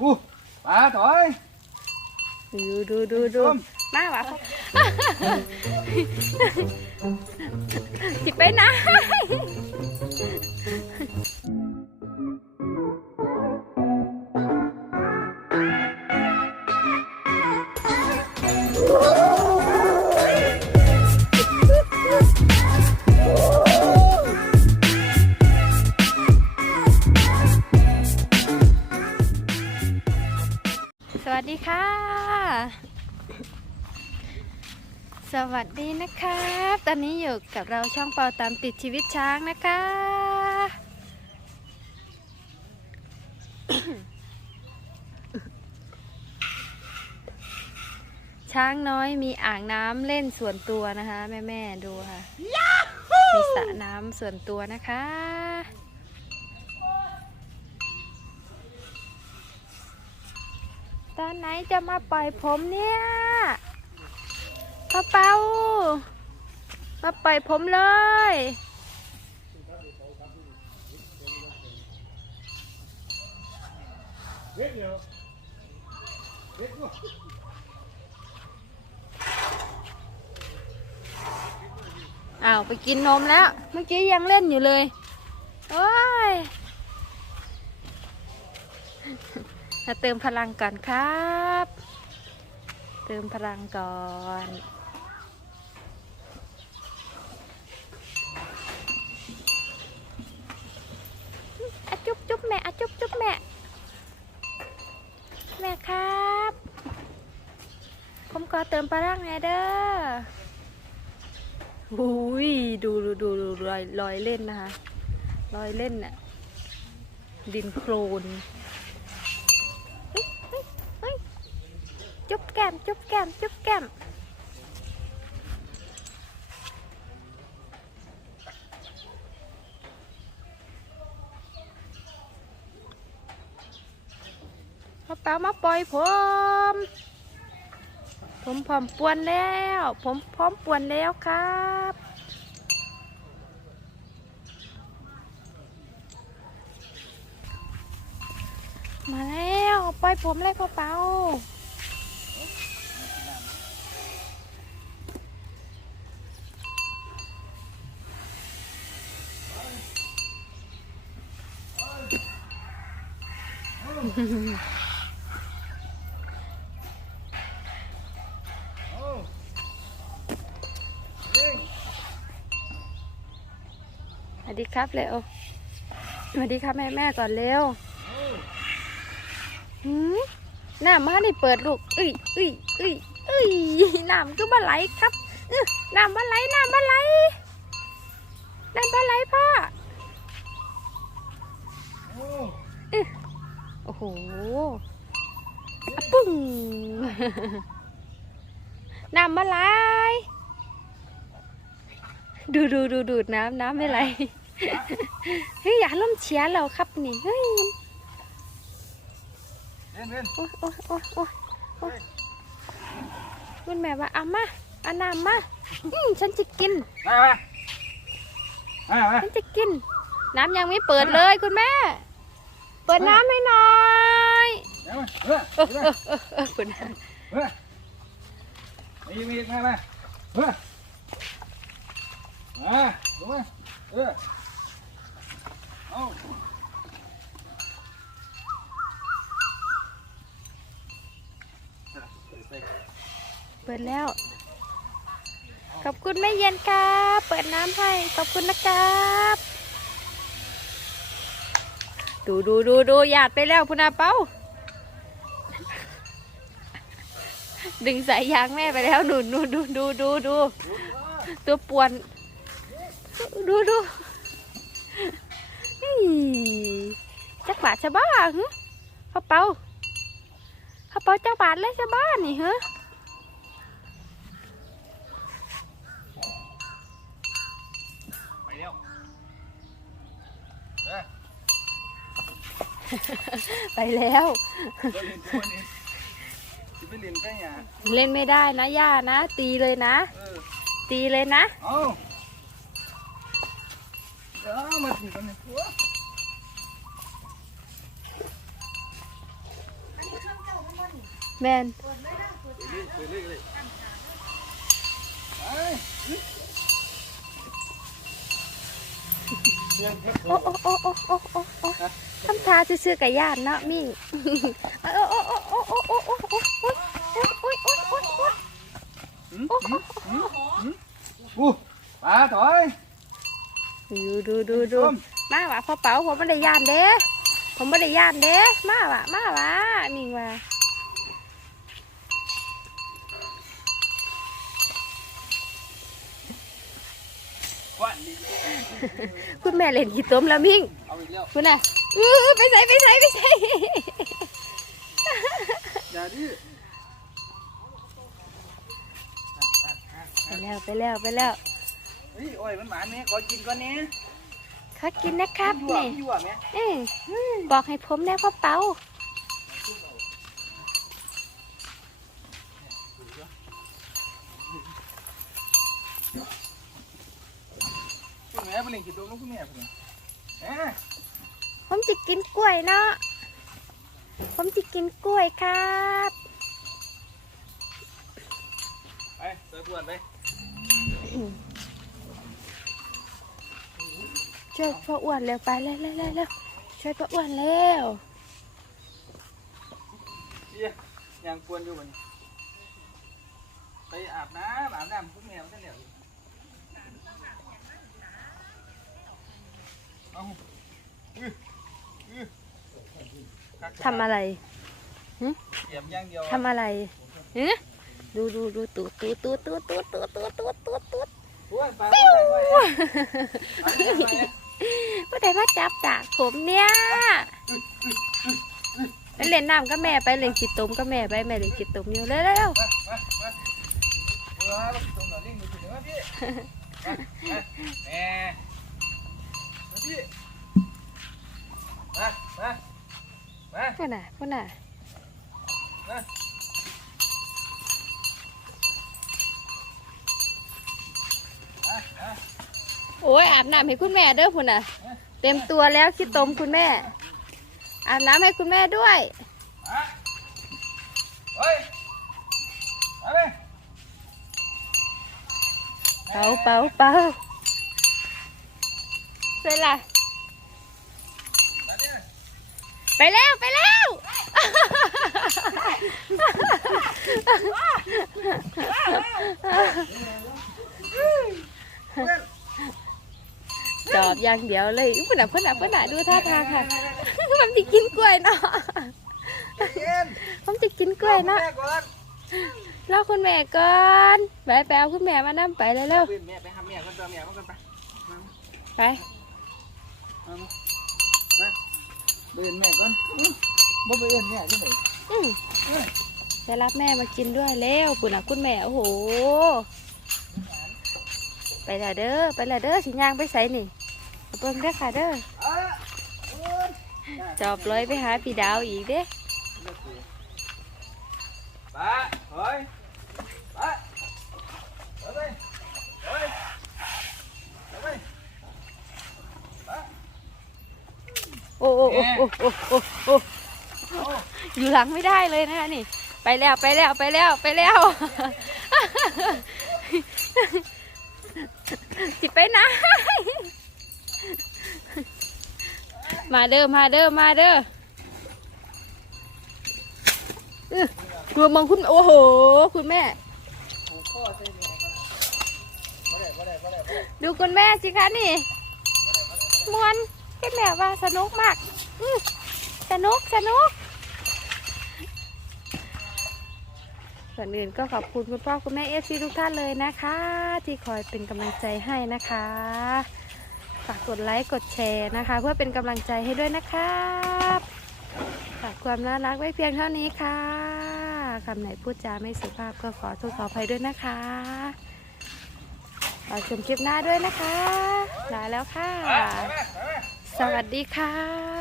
อู้ปลาถอยดูดูดูดูมาว่ะจิไปไหนส ค่ะ สวัสดีนะครับ ตอนนี้อยู่กับเราช่องเปาตามติดชีวิตช้างนะคะ ช้างน้อยมีอ่างน้ำเล่นส่วนตัวนะคะ แม่แม่ๆดูค่ะ มีสระน้ำส่วนตัวนะคะ อนไหนจะมาปล่อยผมเนี่ยพ่อเปามาปล่อยผมเลย อ้าว ไปกินนมแล้ว เมื่อกี้ยังเล่นอยู่เลย โอ้ย มาเติมพลังก่อนครับ เติมพลังก่อนอะจุ๊บจุ๊บแม่อะจุ๊บจุ๊บแม่ แม่ครับ ผมขอเติมพลังหน่อเด้อหุยดูดูดูดูลอยลอยเล่นนะคะลอยเล่นน่ะ ดินโคลน แก้มจุ๊บแก้มจุ๊บแก้มพ่อเป๋ามาปล่อยผม ผมพร้อมปวนแล้ว ผมพร้อมปวนแล้วครับมาแล้วปล่อยผมเลยพ่อเป๋า สวัสดีครับเร็วสวัสดีครับแม่แม่ก่อนเร็วหืมน้ำมาได้เปิดลูกเอ้ยเอ้ยเอ้ยเอ้ยน้ำก็มาไหลครับน้ำมาไหลน้ำมาไหลน้ำมาไหลพ่อ โอ้โหอะปึ้งน้ำมาไหลดูดูดูดูดน้ำน้ำไม่ไหลเฮ้ย อย่าล่มเชียเราครับนี่ เฮ้ยเล่นเล่นโอ้ยโอ้ยโอ้ยโอ้ยโอ้ยคุณแม่ว่าเอามาเอาน้ำมาอืมฉันจะกินมามามามาฉันจะกิน น้ำยังไม่เปิดเลยคุณแม่เปิดน้ำให้หน่อยเดี๋ยวมาเออเออเออเออเออเปิดน้ำเออมีมีมามาเออมาลงมเออเอาเปิดแล้ว ขอบคุณแม่เย็นครับ เปิดน้ำให้ ขอบคุณนะครับ ดูดูดูดูหยาดไปแล้วพุนาเป้า ดึงสายยางแม่ไปแล้วดูดูดูดูดูดูตัวป่วน ดูดูจักบาทชะบ้าหึข้าเปาข้าเป้าจักบาทเลยชะบ้านี่ฮะ ไปแล้วเล่นไม่ได้นะย่านะ ตีเลยนะตีเลยนะแมนโอ้โอ้โอ้โอ้โอ้โอ้ ทำทาซื่อๆกับย่านเนาะมิ่งโอ้โอ้โอ้โอ้โอ้โอ้โอ้โอ้โอ้โอ้โอ้โอ้โอ้โอ้หืมหืมหืมหืมอู้ปลาถอยดูดูดูดูมาว่ะพ่อเป๋าผมไม่ได้ย่านเด้ผมไม่ได้ย่านเด้มาว่ะมาว่ะมิ่งว่ะควันดีคุณแม่เล่นขี้ต้มแล้วมิ่งเอาอีกแล้วคุณน่ะ อื้อไปใส่ไปใส่ไปใส่อย่าดื้อไปแล้วไปแล้วไปแล้วเฮ้ยโอ้ยมันหมาแม่ขอกินก่อนเนี่ยเขากินนะครับยั่วนี่ยั่วแม่เอ้ยบอกให้ผมแน่พ่อเป๋าคุณแม่เป็นเล่นกี่ตัวลูกคุณแม่เป็นแม่ผม จะกินกล้วยเนาะ ผมจะกินกล้วยครับ ไปเสือปวนไปช่วยพ่ออ้วนเร็วไปเร็วเร็วเร็วเร็วช่วยพ่ออ้วนเร็วเยี่ยยังปวนอยู่มันไปอาบน้ำอาบน้ำคุณแม่มันเนี่ยเอาอื้ออื้อ ทำอะไรเยี่ยมอย่างเดียวทำอะไรฮะดูดูดูตูดตูดตูดตูดตูดตูดตูดตูดตูดตูดปวนไปปวนไปเอาเนี่ยไปเนี่ยไม่ได้มาจับจากผมเนี่ยไปเล่นน้ำกับแม่ไปเล่นขีดตุ่มกับแม่ไปแม่เล่นขีดตุ่มอยู่เร็วเร็วมามามาเออมาตรงหน่อยนี่มือถือมาพี่มามาแม่มาพี่มามา มาพ่อน่ะพ่อน่ะมามามาโอ้ยอาบน้ำให้คุณแม่เด้อพ่อน่ะ เต็มตัวแล้วขีดตุ่มคุณแม่ อาบน้ำให้คุณแม่ด้วยมาเฮ้ยมาเลยเป่าเป่าเป่าไปละ มาเนี่ย ไปแล้วไปแล้ว จอบอย่างเดียวเลยเพื่อนน่ะเพื่อนน่ะเพื่อนน่ะดูท่าทางค่ะมันจะกินกล้วยเนาะเย็นผมจะกินกล้วยเนาะแม่ก่อนรอคุณแม่ก่อนไปไปเอาคุณแม่มานั่ไปเร็วแม่ไปหาแม่ก่อนตัวแม่ก่อนไป ๆไป มามามา เดินแม่ก่อนอื้อบ่ไปเอิ้นแม่ที่ไหนอืมจะรับแม่มากินด้วยเร็วปุ่นน่ะคุณแม่โอ้โห ไปและเด้อไปและเด้อสิย่างไปใส่นี่เอาเบิ่งเด้อค่ะเด้ออะเอิ้นจอบเลยไปหาพี่ดาวอีกเด้ ไปเฮ้ยไปเฮ้ยเฮ้ยเฮ้ย โอ้โอ้โอ้โอ้โอ้อยู่หลังไม่ได้เลยนะคะนี่ ไปแล้วไปแล้วไปแล้วไปแล้วสิไปไหนมาเด้อมาเด้อมาเด้ออื้อดูมองคุณโอ้โห คุณแม่ ดูคุณแม่สิคะนี่มวนเป็นแบบว่าสนุกมาก สนุกสนุกส่วนอื่นก็ขอบคุณคุณพ่อคุณแม่เอฟซีทุกท่านเลยนะคะ ที่คอยเป็นกำลังใจให้นะคะฝากกดไลค์กดแชร์นะคะ เพื่อเป็นกำลังใจให้ด้วยนะครับฝากความน่ารักไว้เพียงเท่านี้ค่ะคำไหนพูดจาไม่สุภาพก็ขอโทษขออภัยด้วยนะคะรอชมคลิปหน้าด้วยนะคะลาแล้วค่ะ สวัสดีค่ะ